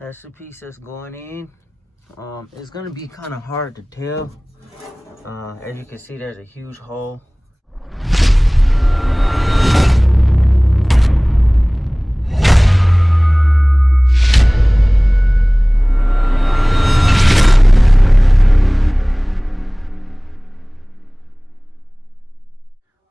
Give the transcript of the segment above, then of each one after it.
That's the piece that's going in. It's gonna be kind of hard to tell. As you can see, there's a huge hole.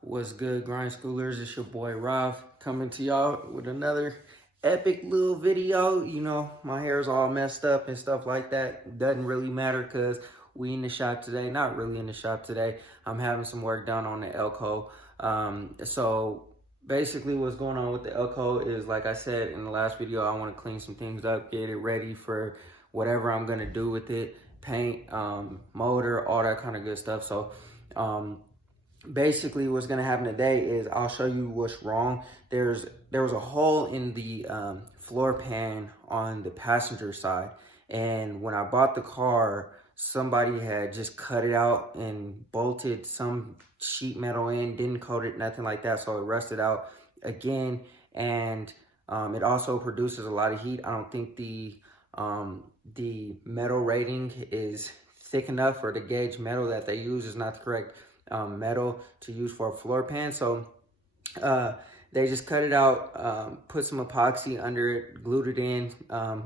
What's good, grind schoolers? It's your boy Rob coming to y'all with another epic little video. You know, my hair's all messed up and stuff like that. Doesn't really matter because we in the shop today. Not really in the shop today. I'm having some work done on the Elko. So basically what's going on with the Elko is, like I said in the last video, I want to clean some things up, get it ready for whatever I'm going to do with it. Paint, motor, all that kind of good stuff. So, basically what's going to happen today is I'll show you what's wrong. There was a hole in the floor pan on the passenger side, and when I bought the car, somebody had just cut it out and bolted some sheet metal in, didn't coat it, nothing like that, so it rusted out again. And it also produces a lot of heat. I don't think the metal rating is thick enough, or the gauge metal that they use is not the correct metal to use for a floor pan. So they just cut it out, put some epoxy under it, glued it in,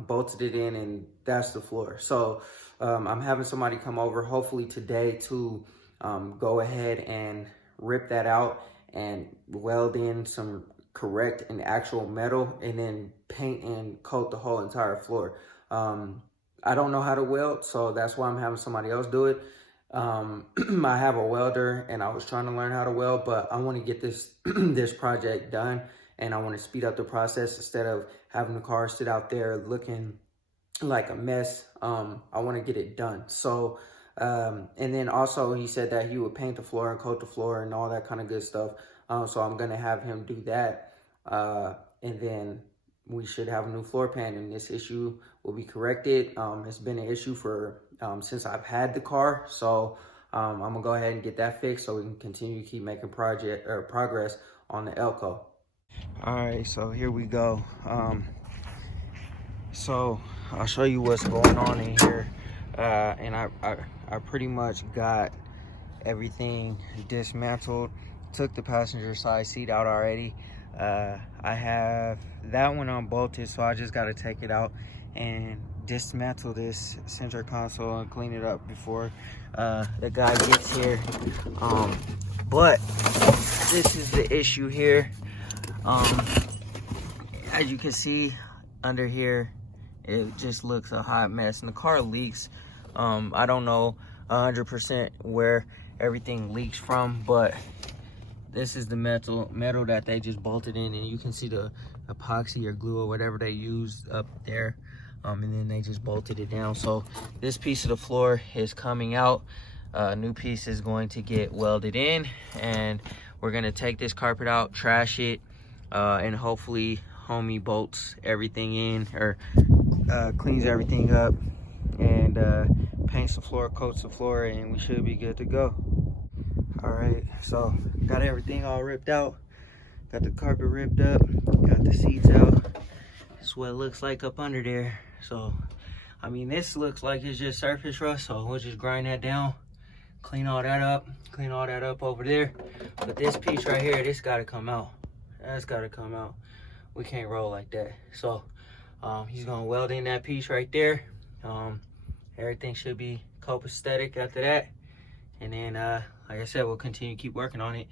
bolted it in, and that's the floor. So I'm having somebody come over hopefully today to go ahead and rip that out and weld in some correct and actual metal, and then paint and coat the whole entire floor. I don't know how to weld, so that's why I'm having somebody else do it. I have a welder and I was trying to learn how to weld, but I want to get this this project done, and I want to speed up the process instead of having the car sit out there looking like a mess. I want to get it done. So and then also he said that he would paint the floor and coat the floor and all that kind of good stuff. So I'm gonna have him do that, and then we should have a new floor pan, and this issue will be corrected. It's been an issue for since I've had the car, so I'm gonna go ahead and get that fixed so we can continue to keep making progress on the Elko. All right, so here we go. So I'll show you what's going on in here, and I pretty much got everything dismantled. Took the passenger side seat out already. I have that one unbolted, so I just got to take it out and dismantle this center console and clean it up before the guy gets here. But this is the issue here. As you can see under here, it just looks a hot mess, and the car leaks. I don't know 100% where everything leaks from, but this is the metal that they just bolted in, and you can see the epoxy or glue or whatever they used up there, and then they just bolted it down. So this piece of the floor is coming out. A new piece is going to get welded in, and we're gonna take this carpet out, trash it, and hopefully homie bolts everything in, or cleans everything up, and paints the floor, coats the floor, and we should be good to go. All right, so got everything all ripped out, got the carpet ripped up, got the seats out. This is what it looks like up under there. So I mean, this looks like it's just surface rust, so we'll just grind that down, clean all that up over there. But this piece right here, this got to come out. That's got to come out. We can't roll like that. So he's gonna weld in that piece right there. Everything should be copacetic after that, and then like I said, we'll continue to keep working on it.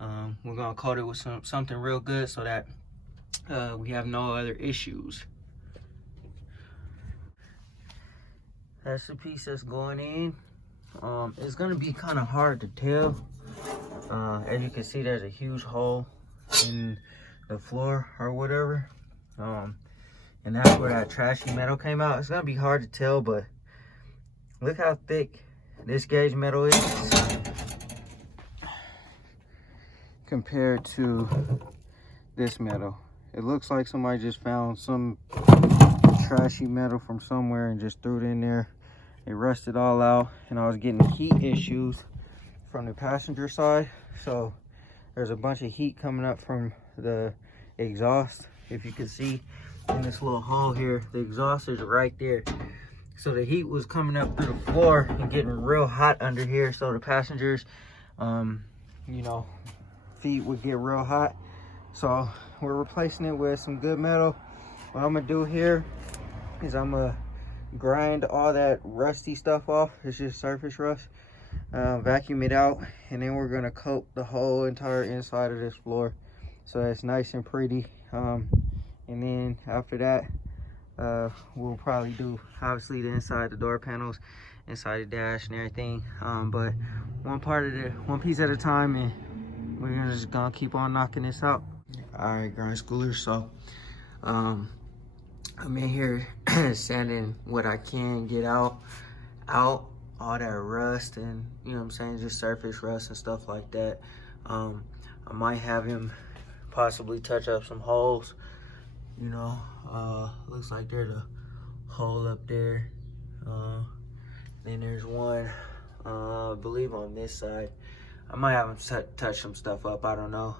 We're gonna coat it with something real good so that we have no other issues. That's the piece that's going in. It's gonna be kind of hard to tell. As you can see, there's a huge hole in the floor or whatever, and that's where that trashy metal came out. It's gonna be hard to tell, but look how thick this gauge metal is compared to this metal. It looks like somebody just found some trashy metal from somewhere and just threw it in there. It rusted all out, and I was getting heat issues from the passenger side, so there's a bunch of heat coming up from the exhaust, if you can see. in this little hole here. The exhaust is right there. So the heat was coming up through the floor and getting real hot under here. So the passengers, you know, feet would get real hot. So we're replacing it with some good metal. What I'm gonna do here is I'm gonna grind all that rusty stuff off. It's just surface rust. Vacuum it out, and then we're gonna coat the whole entire inside of this floor so it's nice and pretty. And then after that, we'll probably do obviously the inside, the door panels, inside the dash and everything. But one piece at a time, and we're just gonna keep on knocking this out. All right, grind schoolers. So I'm in here sanding what I can get out all that rust, and you know what I'm saying, just surface rust and stuff like that. I might have him possibly touch up some holes. You know, looks like there's a hole up there. Then there's one, I believe on this side. I might have him touch some stuff up, I don't know.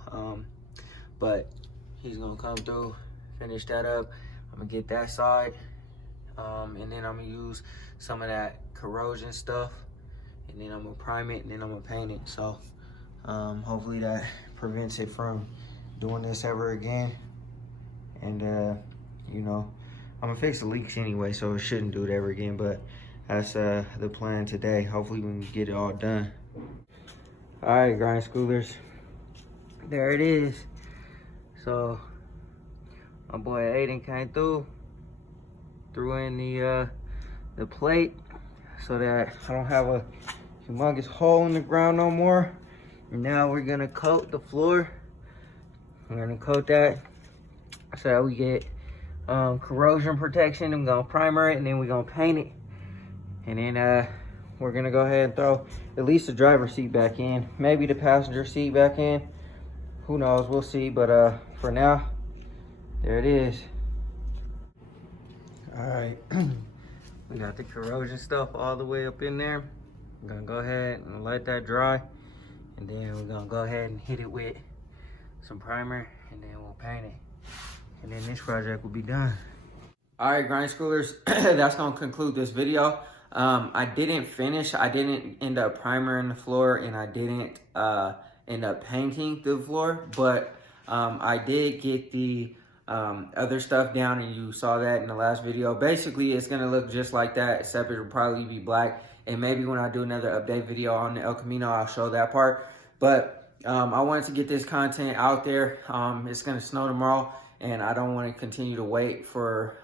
But he's gonna come through, finish that up. I'm gonna get that side, and then I'm gonna use some of that corrosion stuff, and then I'm gonna prime it, and then I'm gonna paint it. So hopefully that prevents it from doing this ever again. And you know, I'm gonna fix the leaks anyway, so it shouldn't do it ever again. But that's the plan today. Hopefully we can get it all done. All right, grind schoolers, there it is. So my boy Aiden came threw in the plate so that I don't have a humongous hole in the ground no more. And now we're gonna coat the floor. We're gonna coat that so that we get corrosion protection. I'm gonna primer it, and then we're gonna paint it. And then we're gonna go ahead and throw at least the driver's seat back in, maybe the passenger seat back in. Who knows, we'll see. But for now, there it is. All right, we got the corrosion stuff all the way up in there. I'm gonna go ahead and let that dry, and then we're gonna go ahead and hit it with some primer, and then we'll paint it. And then this project will be done. All right, grind schoolers, that's gonna conclude this video. I didn't finish. I didn't end up primering the floor, and I didn't end up painting the floor, but I did get the other stuff down, and you saw that in the last video. Basically, it's gonna look just like that, except it'll probably be black. And maybe when I do another update video on the El Camino, I'll show that part. But I wanted to get this content out there. It's gonna snow tomorrow, and I don't want to continue to wait for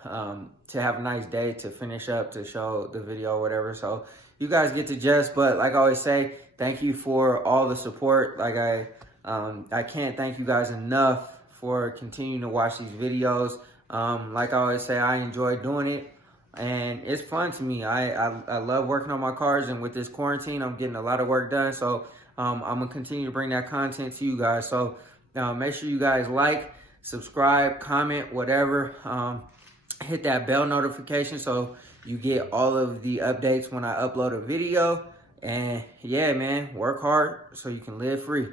to have a nice day to finish up to show the video or whatever. So you guys get to just, but like I always say, thank you for all the support. Like I can't thank you guys enough for continuing to watch these videos. Like I always say, I enjoy doing it, and it's fun to me. I love working on my cars, and with this quarantine, I'm getting a lot of work done. So I'm gonna continue to bring that content to you guys. So make sure you guys like, subscribe, comment, whatever. Hit that bell notification so you get all of the updates when I upload a video. And yeah, man, work hard so you can live free.